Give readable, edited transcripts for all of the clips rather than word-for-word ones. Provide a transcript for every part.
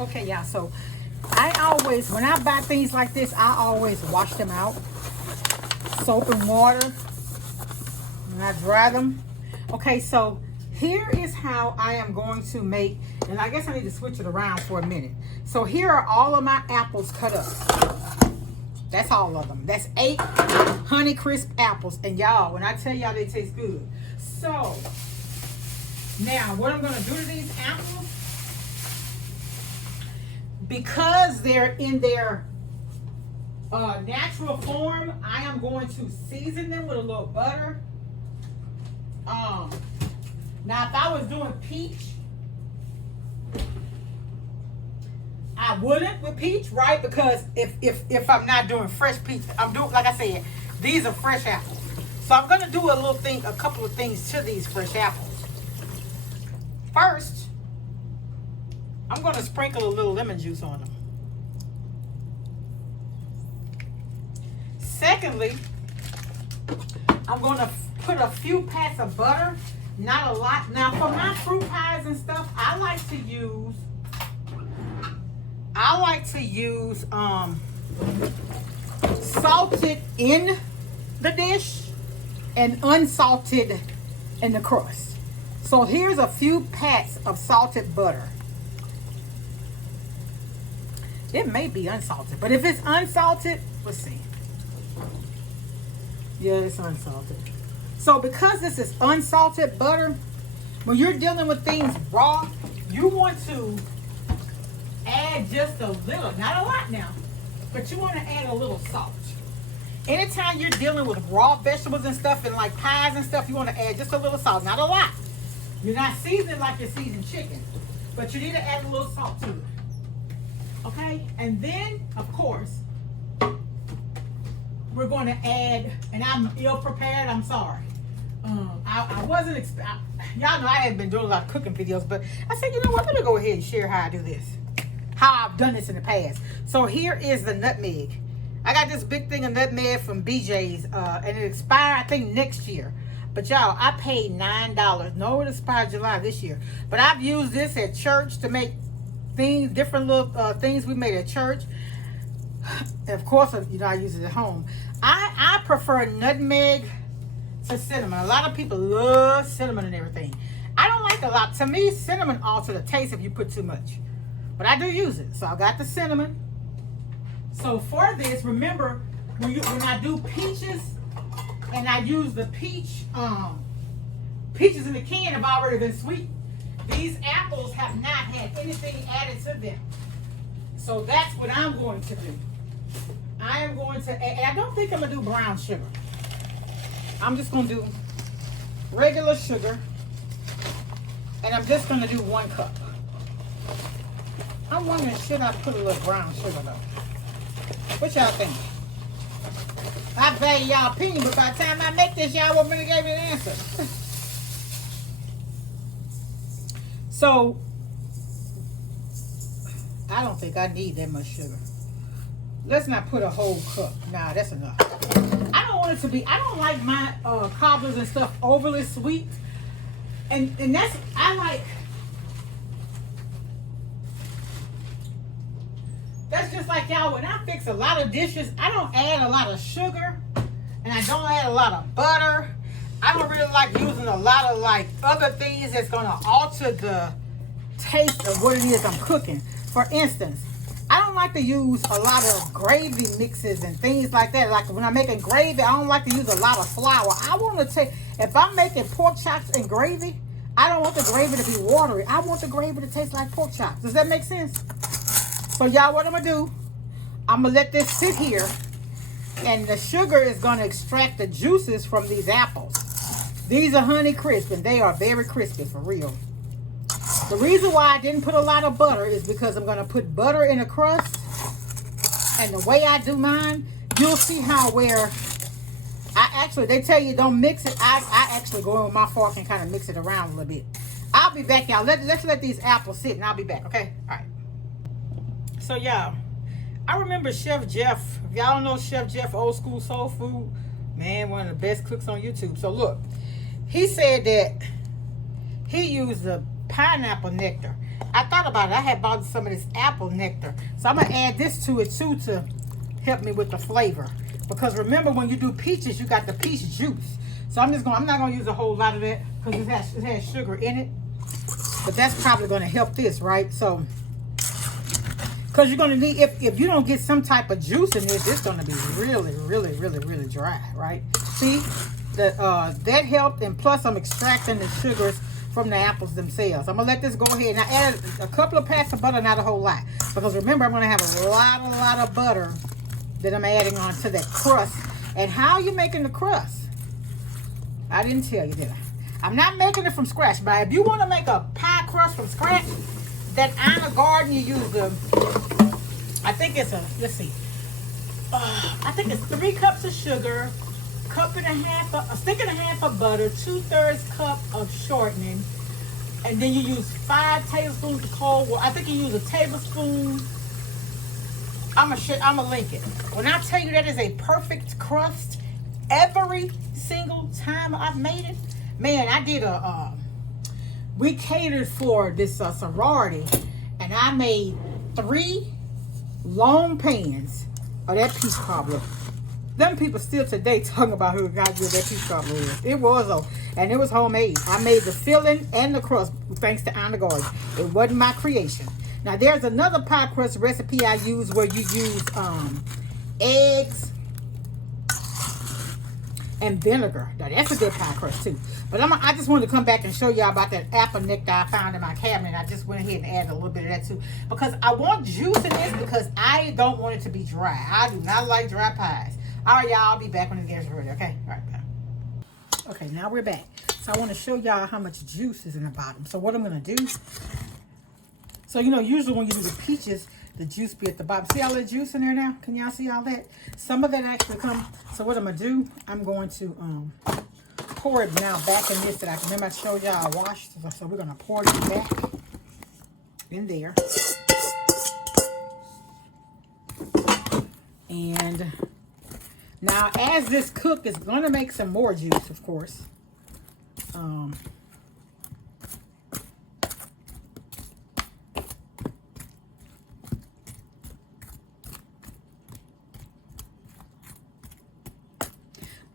Okay, y'all, so I always, when I buy things like this, I always wash them out. Soap and water. And I dry them. Okay, so here is how I am going to make, and I guess I need to switch it around for a minute. So here are all of my apples cut up. That's all of them. That's 8 Honey Crisp apples. And y'all, when I tell y'all they taste good. So, now what I'm going to do to these apples, because they're in their natural form, I am going to season them with a little butter. Now if I was doing peach, I wouldn't with peach, right? Because if I'm not doing fresh peach, I'm doing, like I said, these are fresh apples. So I'm gonna do a couple of things to these fresh apples. First, I'm gonna sprinkle a little lemon juice on them. Secondly, I'm gonna put a few pats of butter, not a lot. Now for my fruit pies and stuff, I like to use salted in the dish and unsalted in the crust. So here's a few pats of salted butter. It may be unsalted, but if it's unsalted, let's see. Yeah, it's unsalted. So because this is unsalted butter, when you're dealing with things raw, you want to add just a little, not a lot now, but you want to add a little salt. Anytime you're dealing with raw vegetables and stuff and like pies and stuff, you want to add just a little salt, not a lot. You're not seasoning like you're seasoning chicken, but you need to add a little salt to it. Okay? And then, of course, we're going to add, and I'm ill prepared, I'm sorry. I wasn't y'all know I hadn't been doing a lot of cooking videos, but I said, you know what, let me go ahead and share how I do this. How I've done this in the past. So here is the nutmeg. I got this big thing of nutmeg from BJ's, and it expired, I think, next year. But y'all, I paid $9. No, it expired July this year. But I've used this at church to make things, different little things we made at church. And of course, you know, I use it at home. I prefer nutmeg to cinnamon. A lot of people love cinnamon and everything. I don't like a lot. To me, cinnamon alters the taste if you put too much. But I do use it. So I got the cinnamon. So for this, remember, when I do peaches, and I use the peaches in the can have already been sweetened. These apples have not had anything added to them. So that's what I'm going to do. I am going to add, and I don't think I'm going to do brown sugar. I'm just going to do regular sugar. And I'm just going to do 1 cup. I'm wondering, should I put a little brown sugar though? What y'all think? I value y'all opinion, but by the time I make this, y'all won't really give me an answer. So, I don't think I need that much sugar. Let's not put a whole cup. Nah, that's enough. I don't want it to be, I don't like my cobblers and stuff overly sweet. And that's, that's just like y'all, when I fix a lot of dishes, I don't add a lot of sugar. And I don't add a lot of butter. I don't really like using a lot of like other things that's going to alter the taste of what it is I'm cooking. For instance, I don't like to use a lot of gravy mixes and things like that. Like when I'm making gravy, I don't like to use a lot of flour. I want to take, if I'm making pork chops and gravy, I don't want the gravy to be watery. I want the gravy to taste like pork chops. Does that make sense? So y'all, what I'm going to do, I'm going to let this sit here. And the sugar is going to extract the juices from these apples. These are Honey Crisp, and they are very crispy for real. The reason why I didn't put a lot of butter is because I'm going to put butter in a crust. And the way I do mine, you'll see how where they tell you don't mix it. I actually go in with my fork and kind of mix it around a little bit. I'll be back, y'all. Let's let these apples sit, and I'll be back, okay? All right. So, y'all, I remember Chef Jeff. If y'all don't know Chef Jeff, old school soul food, man, one of the best cooks on YouTube. So look, he said that he used the pineapple nectar. I thought about it. I had bought some of this apple nectar. So I'm going to add this to it too to help me with the flavor. Because remember, when you do peaches, you got the peach juice. So I'm not going to use a whole lot of that because it has sugar in it. But that's probably going to help this, right? So, because you're going to need, if you don't get some type of juice in this, it's going to be really, really, really, really dry, right? See, that helped, and plus I'm extracting the sugars from the apples themselves. I'm going to let this go ahead. And I added a couple of pats of butter, not a whole lot. Because remember, I'm going to have a lot of butter that I'm adding on to that crust. And how are you making the crust? I didn't tell you, did I? I'm not making it from scratch, but if you want to make a pie crust from scratch, that Anna Garden, you use I think it's let's see. I think it's 3 cups of sugar, a stick and a half of butter, 2/3 cup of shortening, and then you use 5 tablespoons of cold water. I think you use a tablespoon. I'm gonna link it. When I tell you that is a perfect crust, every single time I've made it, man, I did we catered for this sorority, and I made 3 long pans of that peach cobbler. Them people still today talking about who got good that peach cobbler is. It was, and it was homemade. I made the filling and the crust thanks to Anna Garden. It wasn't my creation. Now, there's another pie crust recipe I use where you use eggs and vinegar. Now, that's a good pie crust, too. But I just wanted to come back and show y'all about that apple nectar I found in my cabinet. I just went ahead and added a little bit of that, too. Because I want juice in this because I don't want it to be dry. I do not like dry pies. All right, y'all. I'll be back when it gets ready, okay? All right, bye. Okay, now we're back. So I want to show y'all how much juice is in the bottom. So what I'm going to do... So, you know, usually when you do the peaches, the juice be at the bottom. See all that juice in there now? Can y'all see all that? Some of that actually comes. So what I'm going to do, I'm going to pour it now back in this that I remember I showed y'all I washed. So we're going to pour it back in there. And now as this cooks, it's going to make some more juice, of course.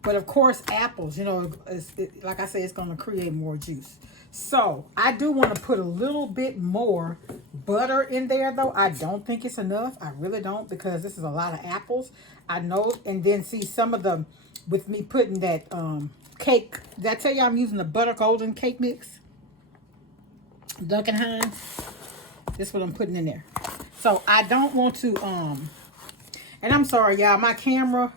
But of course, apples, you know, like I said, it's going to create more juice. So I do want to put a little bit more butter in there, though. I don't think it's enough. I really don't, because this is a lot of apples. I know. And then see some of the, with me putting that cake. Did I tell you I'm using the butter golden cake mix? Duncan Hines. This is what I'm putting in there. So I don't want to, and I'm sorry, y'all, my camera,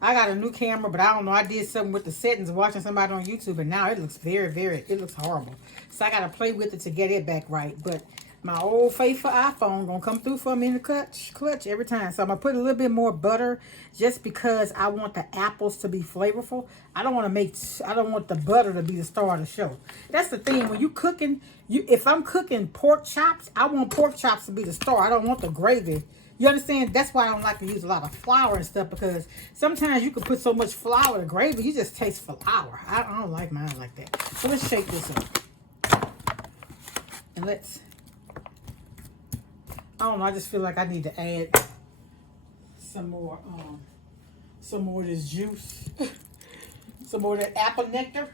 I got a new camera, but I don't know. I did something with the settings watching somebody on YouTube, and now it looks it looks horrible. So I got to play with it to get it back right. But my old faithful iPhone going to come through for me in the clutch every time. So I'm going to put a little bit more butter just because I want the apples to be flavorful. I don't want the butter to be the star of the show. That's the thing. When you cooking, if I'm cooking pork chops, I want pork chops to be the star. I don't want the gravy. You understand? That's why I don't like to use a lot of flour and stuff, because sometimes you can put so much flour in the gravy, you just taste flour. I don't like mine like that. So let's shake this up. And let's, I don't know, I just feel like I need to add some more of this juice. Some more of that apple nectar.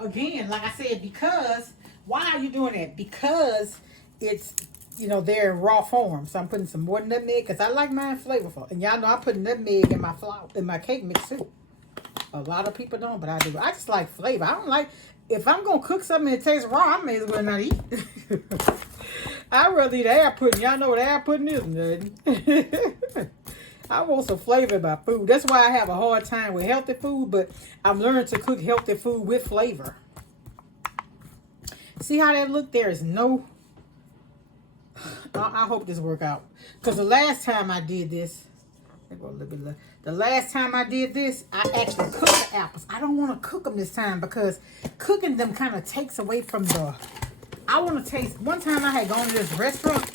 Again, like I said, because, why are you doing that? Because it's, you know, they're in raw form. So I'm putting some more nutmeg because I like mine flavorful. And y'all know I put nutmeg in my flour, in my cake mix too. A lot of people don't, but I do. I just like flavor. I don't like, if I'm going to cook something that tastes raw, I may as well not eat. I'd rather eat air pudding. Y'all know what air pudding is, nothing. I want some flavor in my food. That's why I have a hard time with healthy food, but I'm learning to cook healthy food with flavor. See how that look? There is no, I hope this work out. Because the last time I did this, the last time I did this, I actually cooked the apples. I don't want to cook them this time because cooking them kind of takes away from the, I want to taste. One time I had gone to this restaurant.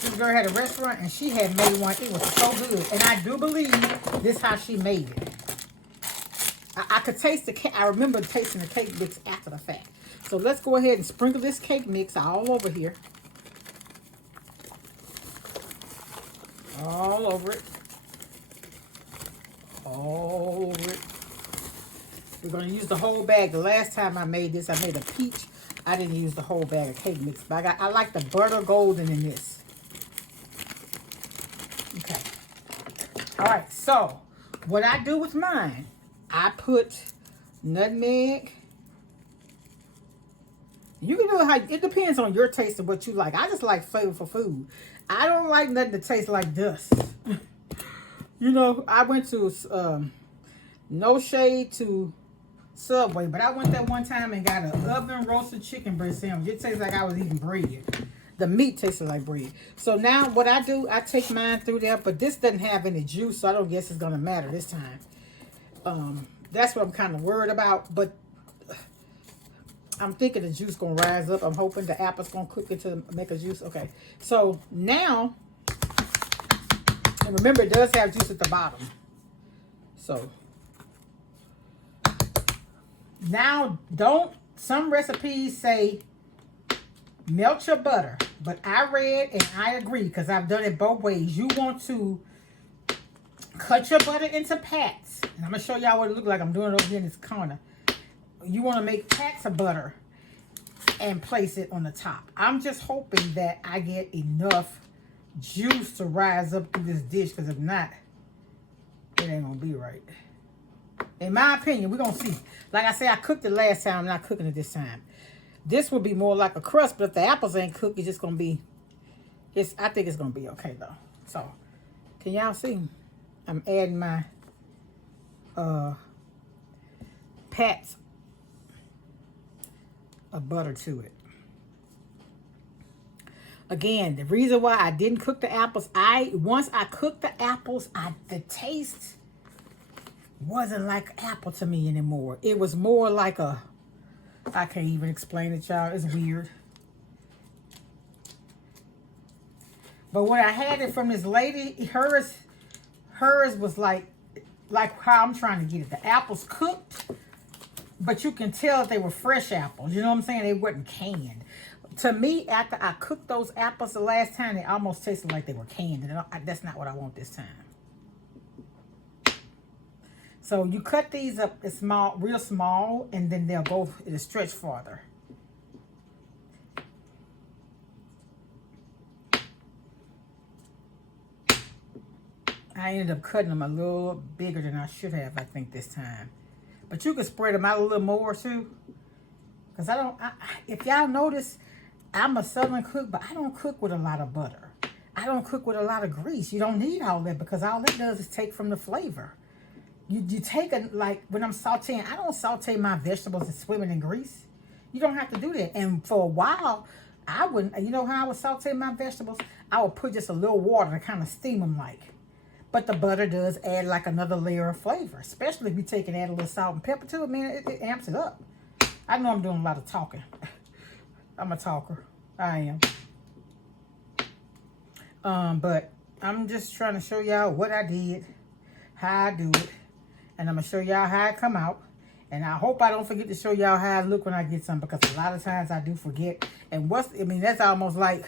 This girl had a restaurant and she had made one. It was so good. And I do believe this is how she made it. I could taste the cake. I remember tasting the cake mix after the fact. So let's go ahead and sprinkle this cake mix all over here. All over it. All over it. We're going to use the whole bag. The last time I made this, I made a peach. I didn't use the whole bag of cake mix, but I like the butter golden in this. Okay. All right, so what I do with mine, I put nutmeg. You can do it how, it depends on your taste and what you like. I just like flavorful food. I don't like nothing that tastes like dust. You know, I went to, no shade to Subway, but I went there one time and got an oven roasted chicken breast sandwich. It tastes like I was eating bread. The meat tasted like bread. So now what I do, I take mine through there, but this doesn't have any juice, so I don't guess it's going to matter this time. That's what I'm kind of worried about, but I'm thinking the juice going to rise up. I'm hoping the apple's going to cook it to make a juice. Okay, so now, and remember it does have juice at the bottom. So now some recipes say melt your butter, but I read and I agree because I've done it both ways. You want to cut your butter into pats, and I'm going to show y'all what it looks like. I'm doing it over here in this corner. You want to make pats of butter and place it on the top. I'm just hoping that I get enough juice to rise up through this dish, because if not, it ain't going to be right. In my opinion, we're going to see. Like I said, I cooked it last time. I'm not cooking it this time. This would be more like a crust, but if the apples ain't cooked, it's just going to be, I think it's going to be okay, though. So, can y'all see? I'm adding my pats of butter to it. Again, the reason why I didn't cook the apples, once I cooked the apples, the taste wasn't like apple to me anymore. It was more like I can't even explain it, y'all. It's weird. But when I had it from this lady, hers was like how I'm trying to get it. The apples cooked, but you can tell they were fresh apples. You know what I'm saying? They weren't canned. To me, after I cooked those apples the last time, they almost tasted like they were canned. And that's not what I want this time. So you cut these up small, real small, and then it'll stretch farther. I ended up cutting them a little bigger than I should have, I think, this time. But you can spread them out a little more, too. Because if y'all notice, I'm a Southern cook, but I don't cook with a lot of butter. I don't cook with a lot of grease. You don't need all that, because all it does is take from the flavor. You take like when I'm sauteing, I don't saute my vegetables and swimming in grease. You don't have to do that. And for a while, I wouldn't, you know how I would saute my vegetables? I would put just a little water to kind of steam them like. But the butter does add like another layer of flavor, especially if you take and add a little salt and pepper to it, man, it amps it up. I know I'm doing a lot of talking. I'm a talker. I am. But I'm just trying to show y'all what I did, how I do it, and I'm going to show y'all how it come out. And I hope I don't forget to show y'all how I look when I get some, because a lot of times I do forget. And that's almost like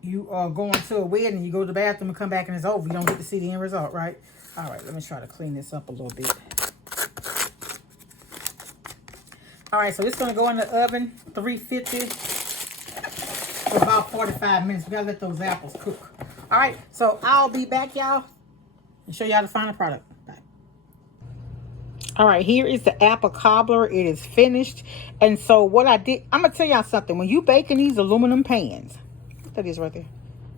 you are going to a wedding, you go to the bathroom and come back and it's over. You don't get to see the end result, right? All right, let me try to clean this up a little bit. All right, so it's going to go in the oven, 350, for about 45 minutes. We got to let those apples cook. All right, so I'll be back, y'all, and show y'all the final product. Bye. All right, here is the apple cobbler. It is finished. And so what I did, I'm going to tell y'all something. When you bake in these aluminum pans, that is right there.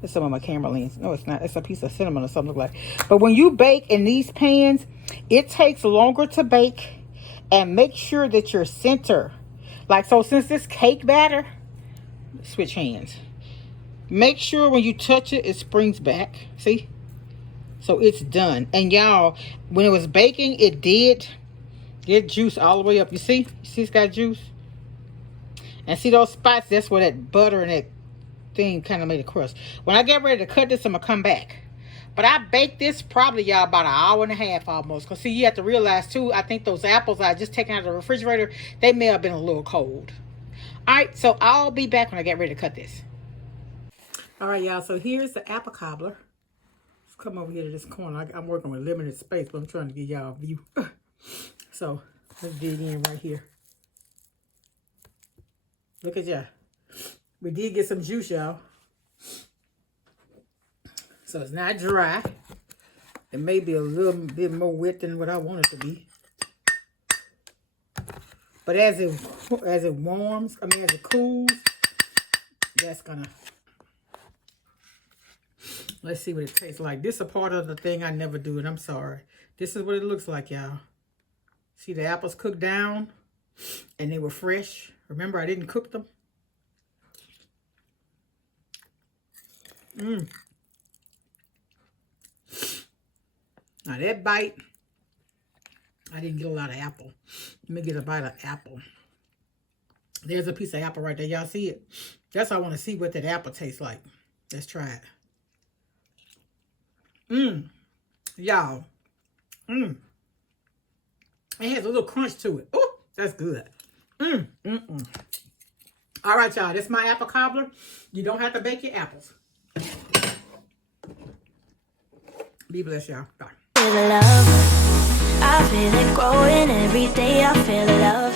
It's some of my camera lens. No, it's not. It's a piece of cinnamon or something like. But when you bake in these pans, it takes longer to bake. And make sure that your center, like so, since this cake batter, switch hands. Make sure when you touch it, it springs back. See? So it's done. And y'all, when it was baking, it did get juice all the way up. You see? You see it's got juice? And see those spots? That's where that butter and that thing kind of made a crust. When I get ready to cut this, I'm going to come back. But I baked this probably, y'all, about an hour and a half almost. Because, see, you have to realize, too, I think those apples I just taken out of the refrigerator, they may have been a little cold. All right, so I'll be back when I get ready to cut this. All right, y'all, so here's the apple cobbler. Let's come over here to this corner. I'm working with limited space, but I'm trying to give y'all a view. So let's dig in right here. Look at y'all. We did get some juice, y'all. So it's not dry. It may be a little bit more wet than what I want it to be. But as it warms, as it cools, that's gonna... Let's see what it tastes like. This is a part of the thing I never do, and I'm sorry. This is what it looks like, y'all. See, the apples cooked down, and they were fresh. Remember, I didn't cook them. Now, that bite, I didn't get a lot of apple. Let me get a bite of apple. There's a piece of apple right there. Y'all see it? That's why I want to see what that apple tastes like. Let's try it. Y'all. It has a little crunch to it. Oh, that's good. All right, y'all. This is my apple cobbler. You don't have to bake your apples. Be blessed, y'all. Bye. Feel the love. I feel it growing every day. I feel the love.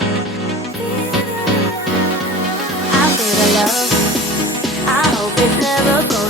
I feel the love. I hope it's never gone.